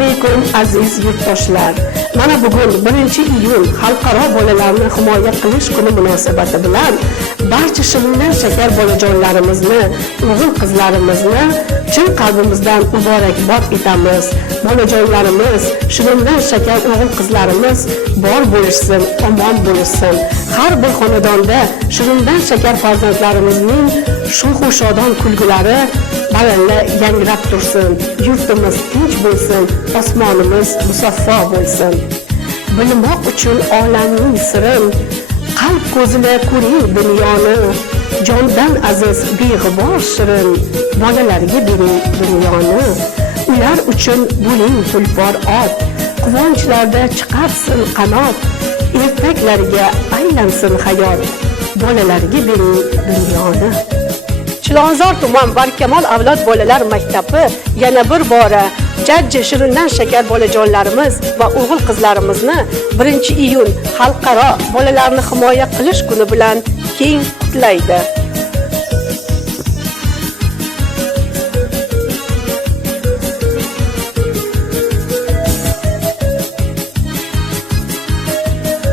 alaykum aziz yurtdoshlar. Mana bugun 1-iyun Xalqaro bolalarni himoya qilish kuni munosabati bilan barcha shirinlar shakar bolajonlarimizni, o'g'il qizlarimizni chin qalbimizdan muborakbod etamiz. Bolajonlarimiz, shirinlar shakar o'g'il qizlarimiz bor bo'lishsin, omon bo'lishsin. Har bir xonadonda shirinlar shakar farzandlarimizning sho'x shodon kulgilari baralla yangrab tursin. Yurtimiz tinch bo'lsin, osmonimiz musaffo bo'lsin. Bilmoq uchun olamning sirin, qalb ko'zida ko'ring dunyoni. Jondan aziz beg'ubor shirin, bolalarga bering dunyoni. Ular uchun bo'ling tulpor ot, quvonchlarda chiqarsin qanot. Ertaklariga aylansin hayot, bolalarga bering dunyoni. Chilonzor tuman Barkamol avlod bolalar maktabi yana bir bora jajji shirindan shakar bolajonlarimiz va o'g'il qizlarimizni 1-iyun Xalqaro bolalarni himoya qilish kuni bilan keng qutlaydi.